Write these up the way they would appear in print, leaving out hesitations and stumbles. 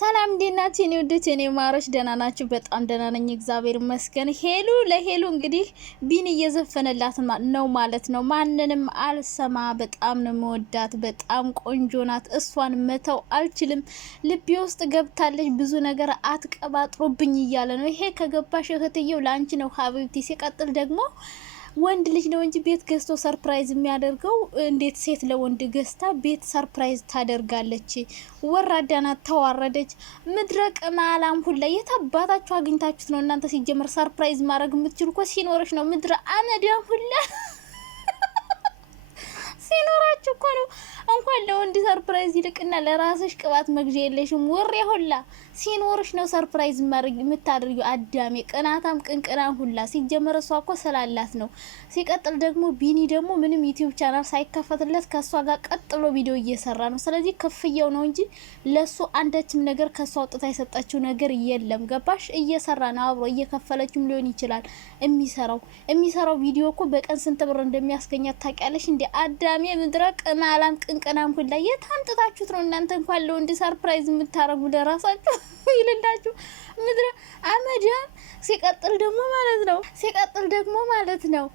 ሰላም እንዴናችሁ? እኔ ወደች እኔ ማሮች ደህና ናችሁ? በጣም ደህና ነኝ እግዚአብሔር ይመስገን። ሄሉ ለሄሉ እንግዲህ ቢኒ እየዘፈነላት ነው ማለት ነው። ማንንም አልሰማ፣ በጣም ነው መወዳት፣ በጣም ቆንጆ ናት፣ እሷን መተው አልችልም፣ ልቤ ውስጥ ገብታለች፣ ብዙ ነገር አትቀባጥሮብኝ እያለ ነው። ይሄ ከገባሽ እህትየው ላንቺ ነው ሀቢብቲ። ሲቀጥል ደግሞ ወንድ ልጅ ነው እንጂ ቤት ገዝቶ ሰርፕራይዝ የሚያደርገው እንዴት ሴት ለወንድ ገዝታ ቤት ሰርፕራይዝ ታደርጋለች? ወራዳናት፣ ተዋረደች። ምድረ ቅማላም ሁላ የታባታችሁ አግኝታችሁት ነው እናንተ? ሲጀምር ሰርፕራይዝ ማድረግ የምትችሉ እኮ ሲኖርሽ ነው። ምድረ አመዳም ሁላ ሲኖራችሁ እኮ ነው። እንኳን ለወንድ ሰርፕራይዝ ይልቅና ለራስሽ ቅባት መግዣ የለሽም። ወሬ ሁላ ሲኖርሽ ነው ሰርፕራይዝ ማድረግ የምታደርጊው። አዳሜ ቅናታም ቅንቅናም ሁላ ሲጀመር እሷ እኮ ስላላት ነው። ሲቀጥል ደግሞ ቢኒ ደግሞ ምንም ዩቲዩብ ቻናል ሳይከፈትለት ከሷ ጋር ቀጥሎ ቪዲዮ እየሰራ ነው። ስለዚህ ክፍያው ነው እንጂ ለሱ አንዳችም ነገር ከሷ አውጥታ የሰጠችው ነገር የለም። ገባሽ? እየሰራ ነው አብሮ እየከፈለችም ሊሆን ይችላል የሚሰራው ቪዲዮ እኮ በቀን ስንት ብር እንደሚያስገኛት ታውቂያለሽ እንዴ? አዳሜ ምድረ ቅማላም ቅንቅናም ሁላ የታምጥታችሁት ነው እናንተ? እንኳን ለወንድ ሰርፕራይዝ የምታረጉ ለራሳችሁ ይልላችሁ ምድረ አመዳም። ሲቀጥል ደግሞ ማለት ነው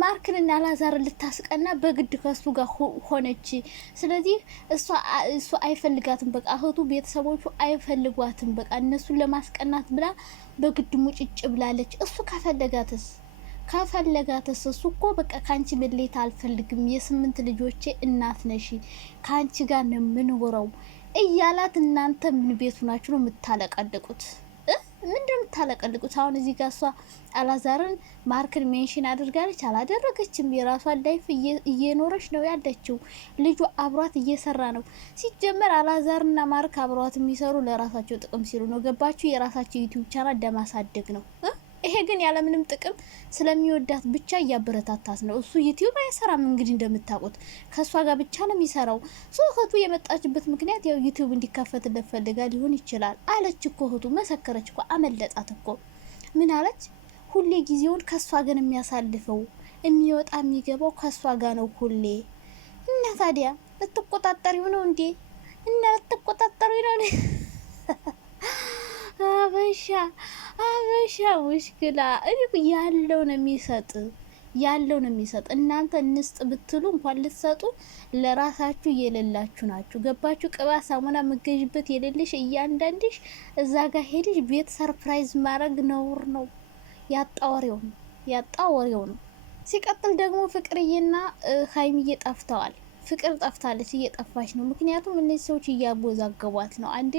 ማርክንና ላዛርን ልታስቀና በግድ ከሱ ጋር ሆነች። ስለዚህ እሱ አይፈልጋትም፣ በቃ እህቱ ቤተሰቦቹ አይፈልጓትም፣ በቃ እነሱን ለማስቀናት ብላ በግድ ሙጭጭ ብላለች። እሱ ከፈለጋትስ እሱ እኮ በቃ ካንቺ መለየት አልፈልግም፣ የ8 ልጆቼ እናት ነሽ፣ ካንቺ ጋር ነው የምንወራው እያላት እናንተ ምን ቤቱ ናችሁ ነው የምታለቀልቁት? ምንድነው የምታለቀልቁት? አሁን እዚህ ጋር እሷ አላዛርን ማርክን ሜንሽን አድርጋለች አላደረገችም። የራሷን ላይፍ እየኖረች ነው ያለችው። ልጁ አብሯት እየሰራ ነው። ሲጀመር አላዛርና ማርክ አብሯት የሚሰሩ ለራሳቸው ጥቅም ሲሉ ነው። ገባችሁ? የራሳቸው ዩቲዩብ ቻናል እንደማሳደግ ነው። ይሄ ግን ያለምንም ጥቅም ስለሚወዳት ብቻ እያበረታታት ነው። እሱ ዩቲዩብ አይሰራም እንግዲህ እንደምታውቁት ከሷ ጋር ብቻ ነው የሚሰራው። እህቱ የመጣችበት ምክንያት ያው ዩቲዩብ እንዲከፈትለት ፈልጋ ሊሆን ይችላል አለች እኮ እህቱ። መሰከረች እኮ፣ አመለጣት እኮ። ምን አለች? ሁሌ ጊዜውን ከሷ ጋር የሚያሳልፈው የሚወጣ የሚገባው ከሷ ጋር ነው ሁሌ። እና ታዲያ ልትቆጣጠሪው ነው እንዴ? እና ልትቆጣጠሪው ነው አበሻ ሙሽክላ ያለው ነው የሚሰጥ። እናንተ እንስጥ ብትሉ እንኳን ልትሰጡ ለራሳችሁ የሌላችሁ ናችሁ። ገባችሁ? ቅባት ሳሙና መገዥበት የሌለሽ እያንዳንድሽ እዛ ጋር ሄድሽ ቤት ሰርፕራይዝ ማድረግ ነውር ነው። ያጣወሬው ነው። ሲቀጥል ደግሞ ፍቅርዬና ሀይሚዬ ጠፍተዋል። ፍቅር ጠፍታለች፣ እየጠፋች ነው። ምክንያቱም እነዚህ ሰዎች እያቦዛገቧት ነው። አንዴ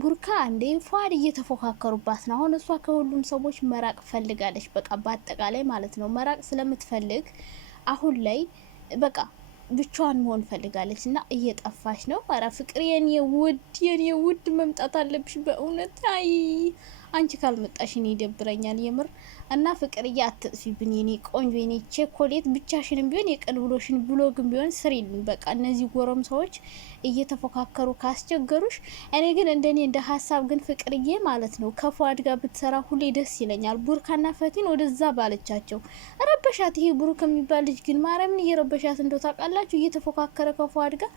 ቡርካ እንዴ ፏድ እየተፎካከሩባት ነው። አሁን እሷ ከሁሉም ሰዎች መራቅ ፈልጋለች። በቃ በአጠቃላይ ማለት ነው መራቅ ስለምትፈልግ አሁን ላይ በቃ ብቻዋን መሆን ፈልጋለች እና እየጠፋች ነው። ኧረ ፍቅር የኔ ውድ መምጣት አለብሽ በእውነት። አይ አንቺ ካልመጣሽ እኔ ይደብረኛል የምር። እና ፍቅርዬ አትጥፊብን የኔ ቆንጆ የኔ ቸኮሌት። ብቻሽንም ቢሆን የቀን ብሎሽን ብሎግም ቢሆን ስሪልን። በቃ እነዚህ ጎረም ሰዎች እየተፎካከሩ ካስቸገሩሽ፣ እኔ ግን እንደኔ እንደ ሀሳብ ግን ፍቅርዬ ማለት ነው ከፏድ ጋር ብትሰራ ሁሌ ደስ ይለኛል። ቡርካና ፈቲን ወደዛ ባለቻቸው ረበሻት። ይሄ ቡሩክ የሚባል ልጅ ግን ማርያምን እየረበሻት እንደው ታውቃላችሁ፣ እየተፎካከረ ከፏድ ጋር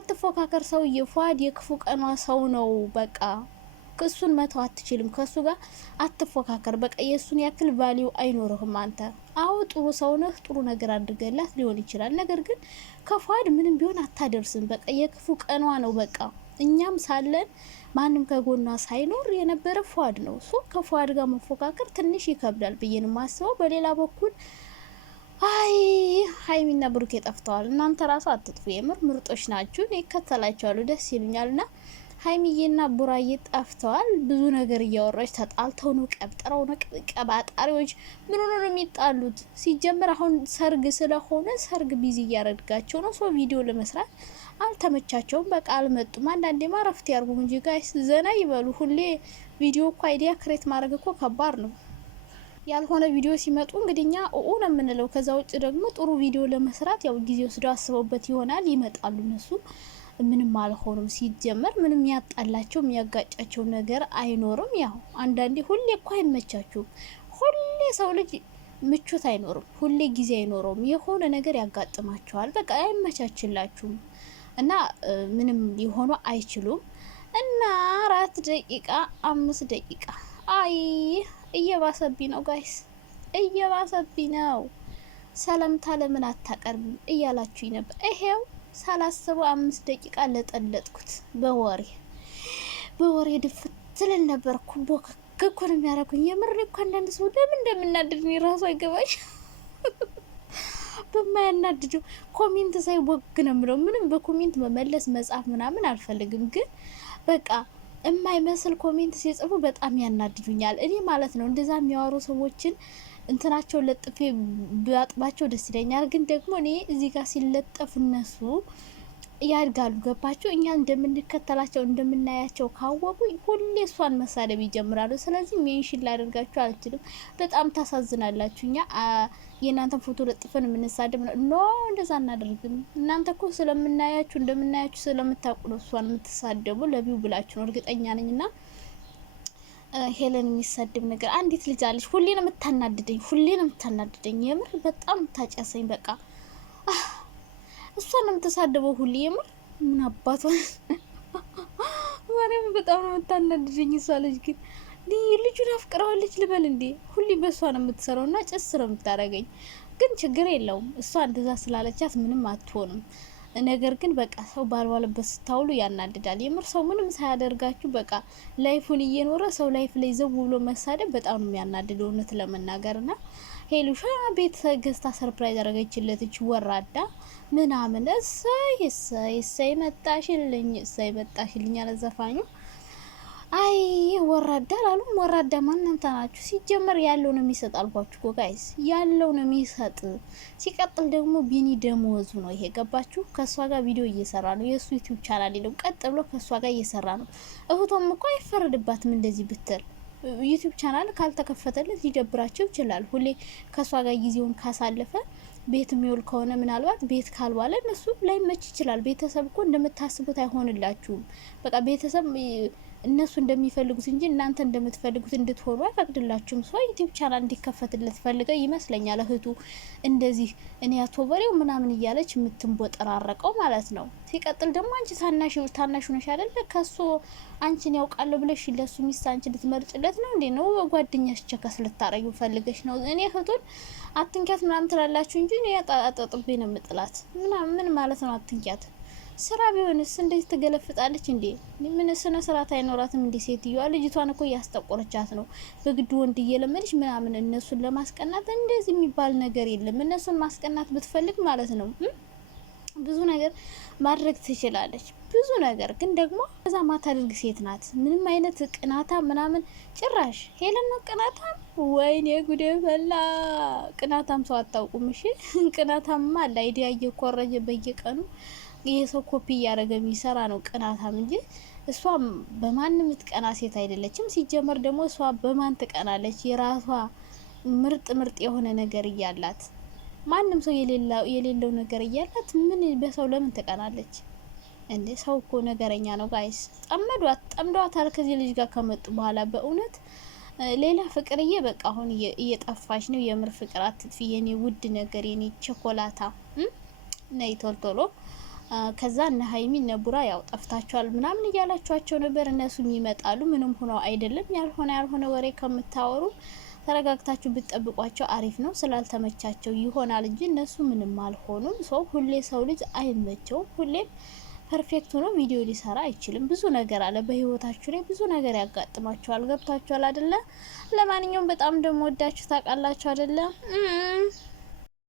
አትፎካከር ሰውዬ። ፏድ የክፉ ቀኗ ሰው ነው። በቃ እሱን መተው አትችልም። ከሱ ጋር አትፎካከር። በቃ የሱን ያክል ቫልዩ አይኖርህም አንተ። አዎ ጥሩ ሰው ነህ፣ ጥሩ ነገር አድርገላት ሊሆን ይችላል። ነገር ግን ከፏድ ምንም ቢሆን አታደርስም። በቃ የክፉ ቀኗ ነው። በቃ እኛም ሳለን ማንም ከጎኗ ሳይኖር የነበረ ፏድ ነው። ሶ ከፏድ ጋር መፎካከር ትንሽ ይከብዳል ብዬ ነው የማስበው። በሌላ በኩል አይ ሀይሚና ብሩኬ ጠፍተዋል። እናንተ ራሱ አትጥፉ፣ የምር ምርጦች ናችሁ። እኔ እከተላችኋለሁ፣ ደስ ይሉኛልና ሀይሚዬና ቡራዬ ጠፍተዋል። ብዙ ነገር እያወራች ተጣልተው ነው፣ ቀብጥረው ነው። ቀባጣሪዎች ምን ሆኖ ነው የሚጣሉት? ሲጀምር አሁን ሰርግ ስለሆነ ሰርግ ቢዚ እያረድጋቸው ነው። ሰው ቪዲዮ ለመስራት አልተመቻቸውም። በቃ አልመጡም። አንዳንዴማ ረፍት ያርጉ እንጂ ጋይስ፣ ዘና ይበሉ። ሁሌ ቪዲዮ እኮ አይዲያ ክሬት ማድረግ እኮ ከባድ ነው። ያልሆነ ቪዲዮ ሲመጡ እንግዲህኛ ነው የምንለው። ከዛ ውጭ ደግሞ ጥሩ ቪዲዮ ለመስራት ያው ጊዜ ወስደው አስበውበት ይሆናል፣ ይመጣሉ እነሱ። ምንም አልሆኑም። ሲጀመር ምንም ያጣላቸው የሚያጋጫቸው ነገር አይኖርም። ያው አንዳንዴ ሁሌ እኮ አይመቻችሁም። ሁሌ ሰው ልጅ ምቾት አይኖርም፣ ሁሌ ጊዜ አይኖረውም። የሆነ ነገር ያጋጥማቸዋል። በቃ አይመቻችላችሁም እና ምንም ሊሆኑ አይችሉም። እና 4 ደቂቃ 5 ደቂቃ አይ እየባሰብኝ ነው ጋይስ፣ እየባሰብኝ ነው። ሰላምታ ለምን አታቀርብም እያላችሁኝ ነበር። ይሄው ሳላስበው 5 ደቂቃ ለጠለጥኩት በወሬ ድፍትልን ነበርኩ። ቦከኮ ነው የሚያደርጉኝ። የምር እኮ አንዳንድ ሰው ለምን እንደምናደድ እኔ ራሱ አይገባኝ። በማያናድደው ኮሜንት ሳይ ወግ ነው የምለው። ምንም በኮሜንት መመለስ መጻፍ ምናምን አልፈልግም፣ ግን በቃ የማይመስል ኮሜንት ሲጽፉ በጣም ያናድዱኛል። እኔ ማለት ነው እንደዛ የሚያወሩ ሰዎችን እንትናቸውን ለጥፌ ቢያጥባቸው ደስ ይለኛል። ግን ደግሞ እኔ እዚህ ጋር ሲለጠፍ እነሱ ያድጋሉ። ገባቸው? እኛ እንደምንከተላቸው እንደምናያቸው ካወቁ ሁሌ እሷን መሳደብ ይጀምራሉ። ስለዚህ ሜንሽን ላደርጋችሁ አልችልም። በጣም ታሳዝናላችሁ። እኛ የእናንተን ፎቶ ለጥፈን የምንሳደብ ነው? ኖ እንደዛ እናደርግም። እናንተ እኮ ስለምናያችሁ እንደምናያችሁ ስለምታውቁ ነው እሷን የምትሳደቡ። ለቪው ብላችሁ ነው እርግጠኛ ነኝ። ና ሄለን የሚሳደብ ነገር አንዲት ልጅ አለች፣ ሁሌ ነው የምታናድደኝ፣ የምር በጣም ታጨሰኝ። በቃ እሷን ነው የምትሳደበው ሁሌ። የምር ምን አባቷ ማርያም በጣም ነው የምታናድደኝ እሷ ልጅ። ግን ልጁን አፍቅረዋለች ልበል እንዴ? ሁሌ በእሷ ነው የምትሰራው እና ጭስ ነው የምታደርገኝ። ግን ችግር የለውም እሷ እንደዛ ስላለቻት ምንም አትሆንም። ነገር ግን በቃ ሰው ባልዋለበት ስታውሉ ያናድዳል። የምር ሰው ምንም ሳያደርጋችሁ በቃ ላይፉን እየኖረ ሰው ላይፍ ላይ ዘው ብሎ መሳደብ በጣም ነው የሚያናድደው እውነት ለመናገር። ና ሄሉሻ ቤት ገዝታ ሰርፕራይዝ አደረገችለትች ወራዳ ምናምን። እሰይ መጣሽልኝ አለ ዘፋኙ። አይ ወራዳ አላሉም። ወራዳ እናንተ ናችሁ። ሲጀመር ያለው ነው የሚሰጥ አልኳችሁ እኮ ጋይስ፣ ያለው ነው የሚሰጥ። ሲቀጥል ደግሞ ቢኒ ደሞዙ ነው ይሄ። ገባችሁ? ከሷ ጋር ቪዲዮ እየሰራ ነው። የሱ ዩቲዩብ ቻናል ነው፣ ቀጥ ብሎ ከሷ ጋር እየሰራ ነው። እህቷም እኮ አይፈረድባትም እንደዚህ ብትል። ዩቲዩብ ቻናል ካልተከፈተለት ሊደብራቸው ይችላል። ሁሌ ከሷ ጋር ጊዜውን ካሳለፈ ቤት የሚውል ከሆነ ምናልባት ቤት ካልዋለ እነሱ ላይመች ይችላል። ቤተሰብ እኮ እንደምታስቡት አይሆንላችሁም። በቃ ቤተሰብ እነሱ እንደሚፈልጉት እንጂ እናንተ እንደምትፈልጉት እንድትሆኑ አይፈቅድላችሁም። ሰው ዩቲዩብ ቻናል እንዲከፈትለት ፈልገ ይመስለኛል እህቱ እንደዚህ እኔ አቶ በሬው ምናምን እያለች የምትንቦጠራረቀው ማለት ነው። ሲቀጥል ደግሞ አንቺ ታናሽ ነሽ አይደለ? ከሱ አንቺን ያውቃለሁ ብለሽ ለሱ ሚስት አንቺ ልትመርጭለት ነው እንዴ? ነው ጓደኛሽ ቸከስ ልታረጊው ፈልገሽ ነው? እኔ እህቱን አትንኪያት ምናምን ትላላችሁ እንጂ እኔ አጣጥቤ ነው የምጥላት። ምን ማለት ነው አትንኪያት? ስራ ቢሆንስ እንደዚህ ትገለፍጣለች እንዴ? ምን ስነ ስርዓት አይኖራትም እንዴ? ሴትዮዋ ልጅቷን እኮ እያስጠቆረቻት ነው በግድ ወንድ እየለመደች ምናምን። እነሱን ለማስቀናት እንደዚህ የሚባል ነገር የለም። እነሱን ማስቀናት ብትፈልግ ማለት ነው ብዙ ነገር ማድረግ ትችላለች፣ ብዙ ነገር። ግን ደግሞ እዛ ማታደርግ ሴት ናት። ምንም አይነት ቅናታ ምናምን ጭራሽ ሄለን ነው ቅናታም። ወይኔ ጉዴ ፈላ። ቅናታም ሰው አታውቁም። እሺ ቅናታማ አለ አይዲያ እየኮረጀ በየቀኑ የሰው ኮፒ እያደረገ የሚሰራ ነው ቅናታም እንጂ እሷ በማንም ትቀና ሴት አይደለችም። ሲጀመር ደግሞ እሷ በማን ትቀናለች? የራሷ ምርጥ የሆነ ነገር እያላት ማንም ሰው የሌለው ነገር እያላት ምን በሰው ለምን ትቀናለች እንዴ? ሰው እኮ ነገረኛ ነው ጋይስ። ጠምዷታል ከዚህ ልጅ ጋር ከመጡ በኋላ በእውነት ሌላ ፍቅርዬ በቃ አሁን እየጠፋች ነው። የምር ፍቅር አትጥፊ የኔ ውድ ነገር፣ የኔ ቸኮላታ ነይ ቶሎ። ከዛ እነ ሀይሚ እነ ቡራ ያው ጠፍታቸዋል ምናምን እያላችኋቸው ነበር። እነሱም ይመጣሉ። ምንም ሆነው አይደለም። ያልሆነ ወሬ ከምታወሩ ተረጋግታችሁ ብትጠብቋቸው አሪፍ ነው። ስላልተመቻቸው ይሆናል እንጂ እነሱ ምንም አልሆኑም። ሁሌ ሰው ልጅ አይመቸውም። ሁሌም ፐርፌክት ሆኖ ቪዲዮ ሊሰራ አይችልም። ብዙ ነገር አለ በህይወታችሁ ላይ፣ ብዙ ነገር ያጋጥማችኋል። ገብታችኋል አይደለ? ለማንኛውም በጣም ደግሞ ወዳችሁ ታውቃላችሁ አይደለ?